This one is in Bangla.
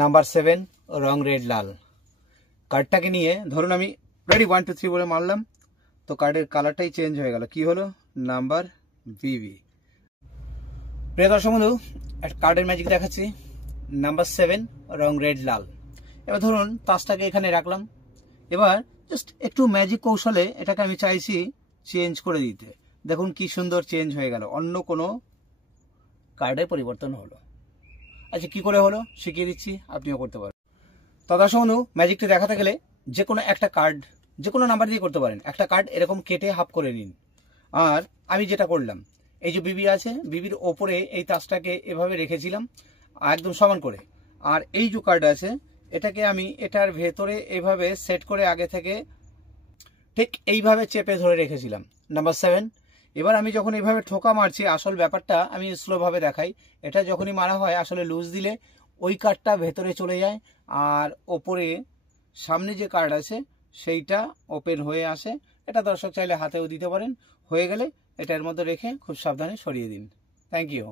নাম্বার 7 রং রেড লাল। কার্ডটাকে নিয়ে ধরুন আমি রেডি 1 2 3 বলে মারলাম, তো কার্ডের কালারটাই চেঞ্জ হয়ে গেল। কি হলো? নাম্বার বিবি। প্রিয় দর্শক বন্ধু, একটা কার্ডের ম্যাজিক দেখাচ্ছি। নাম্বার 7 রং রেড লাল। এবার ধরুন তাসটাকে এখানে রাখলাম, এবার জাস্ট একটু ম্যাজিক কৌশলে এটাকে আমি চাইছি চেঞ্জ করে দিতে। দেখুন কি সুন্দর চেঞ্জ হয়ে গেল, অন্য কোনো কার্ডের পরিবর্তন হলো। আচ্ছা কি করে হলো শিখিয়ে দিচ্ছি, আপনিও করতে পারেন। তো দর্শক বন্ধু, ম্যাজিকটি দেখাতে গেলে যে কোনো একটা কার্ড যে কোনো নাম্বার দিয়ে করতে পারেন। একটা কার্ড এরকম কেটে হাফ করে নিন। আর আমি যেটা করলাম, এই যে বিবি আছে, বিবির ওপরে এই তাসটাকে এভাবে রেখেছিলাম একদম সমান করে। আর এই যে কার্ড আছে এটাকে আমি এটার ভেতরে এভাবে সেট করে আগে থেকে ঠিক এইভাবে চেপে ধরে রেখেছিলাম। নাম্বার 7। এবার আমি যখন এইভাবে ঠোকা মারছি, আসল ব্যাপারটা আমি স্লোভাবে দেখাই। এটা যখনই মারা হয় আসলে লুজ দিলে ওই কার্ডটা ভেতরে চলে যায়, আর ওপরে সামনে যে কার্ড আছে সেইটা ওপেন হয়ে আসে। এটা দর্শক চাইলে হাতেও দিতে পারেন। হয়ে গেলে এটার মধ্যে রেখে খুব সাবধানে সরিয়ে দিন। Thank you.